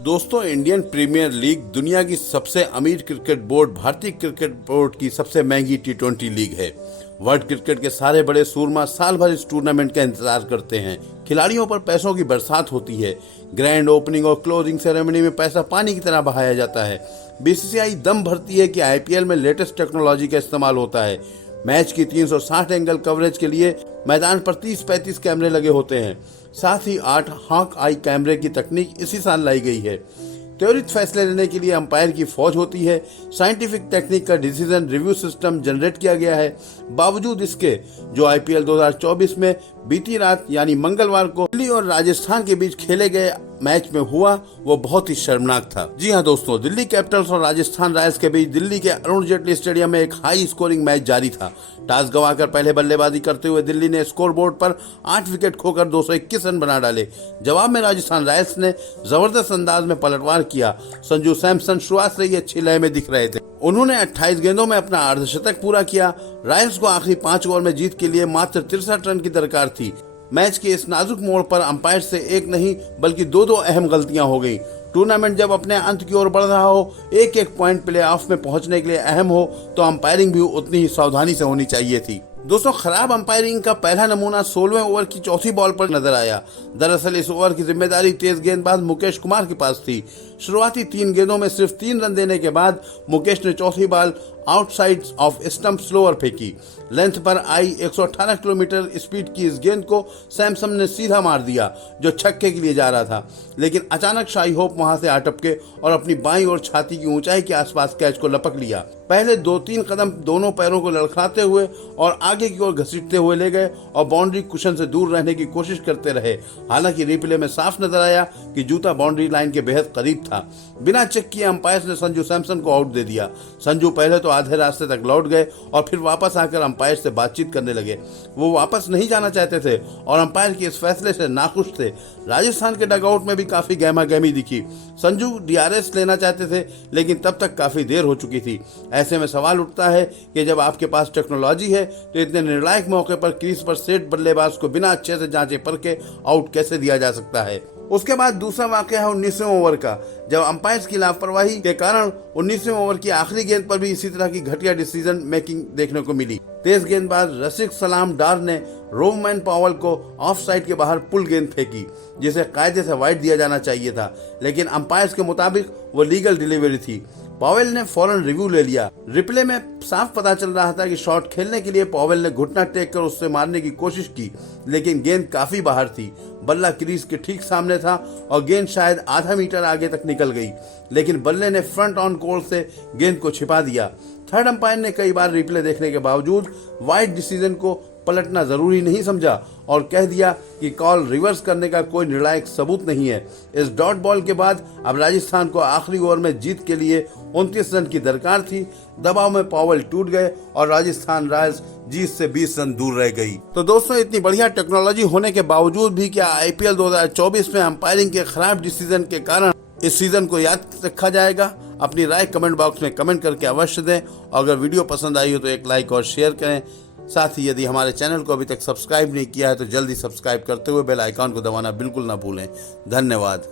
दोस्तों, Indian premiere league दुनिया की सबसे अमीर क्रिकेट बोर्ड भारतीय क्रिकेट बोर्ड की सबसे महंगी T20 लीग है। वर्ल्ड क्रिकेट के सारे बड़े सूरमा साल भर इस टूर्नामेंट का इंतजार करते हैं। खिलाड़ियों पर पैसों की बरसात होती है। ग्रैंड ओपनिंग और क्लोजिंग सेरेमनी में पैसा पानी की तरह बहाया जाता है। बीसीसीआई दम भरती है कि आईपीएल में लेटेस्ट टेक्नोलॉजी का इस्तेमाल होता है। मैच की 360 एंगल कवरेज के लिए मैदान पर 30-35 कैमरे लगे होते हैं। साथ ही 8 हॉक आई कैमरे की तकनीक इसी साल लाई गई है। त्वरित फैसले लेने के लिए अंपायर की फौज होती है। साइंटिफिक टेक्निक का डिसीजन रिव्यू सिस्टम जनरेट किया गया है। बावजूद इसके जो आईपीएल 2024 में बीती रात यानी मंगलवार को दिल्ली और राजस्थान के बीच खेले गए मैच में हुआ, वो बहुत ही शर्मनाक था। जी हां दोस्तों, दिल्ली कैपिटल्स और राजस्थान रॉयल्स के बीच दिल्ली के अरुण जेटली स्टेडियम में एक हाई स्कोरिंग मैच जारी था। टॉस गंवाकर पहले बल्लेबाजी करते हुए दिल्ली ने स्कोरबोर्ड पर 8 विकेट खोकर 221 रन बना डाले। जवाब में राजस्थान रॉयल्स ने जबरदस्त अंदाज में पलटवार किया। संजू सैमसन शुरुआत से ही अच्छी लय में दिख रहे थे। उन्होंने 28 गेंदों में अपना अर्धशतक पूरा किया। रॉयल्स को आखिरी 5 ओवर में जीत के लिए मात्र 63 रन की दरकार थी। मैच के इस नाजुक मोड़ पर अंपायर से एक नहीं बल्कि दो अहम गलतियां हो गई। टूर्नामेंट जब अपने अंत की ओर बढ़ रहा हो, एक पॉइंट प्ले ऑफ में पहुंचने के लिए अहम हो, तो अंपायरिंग भी उतनी ही सावधानी से होनी चाहिए थी। दोस्तों, खराब अंपायरिंग का पहला नमूना 16वें ओवर की चौथी बॉल पर नजर आया। दरअसल इस ओवर की जिम्मेदारी तेज गेंदबाज मुकेश कुमार के पास थी। शुरुआती 3 गेंदों में सिर्फ 3 रन देने के बाद मुकेश ने चौथी ball outside off stump slower फेंकी। लेंथ पर आई 118 किलोमीटर स्पीड की इस गेंद को सैमसन ने सीधा मार दिया, जो छक्के के लिए जा रहा था। लेकिन अचानक शाही होप वहां से आटपके और अपनी बाईं ओर छाती की ऊंचाई के आसपास कैच को लपक लिया। पहले 2-3 कदम दोनों पैरों को लड़खड़ाते हुए और आगे की ओर घसीटते हुए ले गए और बाउंड्री कुशन से दूर रहने की कोशिश करते रहे। हालांकि रिप्ले में साफ नजर आया कि जूता बाउंड्री लाइन के बेहद करीब था। बिना चेक किए अंपायर ने संजू सैमसन को आउट दे दिया। संजू पहले तो आधे रास्ते तक लौट गए और फिर वापस आकर अंपायर से बातचीत करने लगे। वो वापस नहीं जाना चाहते थे और अंपायर के इस फैसले से नाखुश थे। राजस्थान के डगआउट में भी काफी गहमा गहमी दिखी। संजू डीआरएस लेना चाहते थे, लेकिन तब तक काफी देर हो चुकी थी। ऐसे में सवाल उठता है कि जब आपके पास टेक्नोलॉजी है तो इतने निर्णायक मौके पर क्रीज पर सेट बल्लेबाज को बिना अच्छे से जांचे परखे आउट कैसे दिया जा सकता है। उसके बाद दूसरा वाकया है 19वें ओवर का, जब अंपायर्स की लापरवाही के कारण 19वें ओवर की आखिरी गेंद पर भी इसी तरह की घटिया डिसीजन मेकिंग देखने को मिली। तेज गेंदबाज रसिक सलाम डार ने रोमैन पॉवेल को ऑफ साइड के बाहर पुल गेंद फेंकी, जिसे कायदे से वाइड दिया जाना चाहिए था, लेकिन अंपायर्स के मुताबिक वो लीगल डिलीवरी थी। पॉवेल ने फौरन रिव्यू ले लिया। रिप्ले में साफ पता चल रहा था कि शॉट खेलने के लिए पॉवेल ने घुटना टेक कर उससे मारने की कोशिश की, लेकिन गेंद काफी बाहर थी। बल्ला क्रीज के ठीक सामने था और गेंद शायद आधा मीटर आगे तक निकल गई, लेकिन बल्ले ने फ्रंट ऑन कोर्स से गेंद को छिपा दिया। थर्ड अंपायर ने कई बार रिप्ले देखने के बावजूद वाइड डिसीजन को पलटना जरूरी नहीं समझा और कह दिया कि कॉल रिवर्स करने का कोई निर्णायक सबूत नहीं है। इस डॉट बॉल के बाद अब राजस्थान को आखिरी ओवर में जीत के लिए 29 रन की दरकार थी। दबाव में पॉवेल टूट गए और राजस्थान रॉयल्स जीत से 20 रन दूर रह गई। तो दोस्तों, इतनी बढ़िया टेक्नोलॉजी होने के बावजूद भी क्या आईपीएल 2024 में अंपायरिंग के खराब डिसीजन के कारण इस सीजन को याद रखा जाएगा? अपनी राय कमेंट बॉक्स में कमेंट करके अवश्य दें और अगर वीडियो पसंद आई हो तो एक लाइक और शेयर करें। साथ ही यदि हमारे चैनल को अभी तक सब्सक्राइब नहीं किया है तो जल्दी सब्सक्राइब करते हुए बेल आइकॉन को दबाना बिल्कुल ना भूलें। धन्यवाद।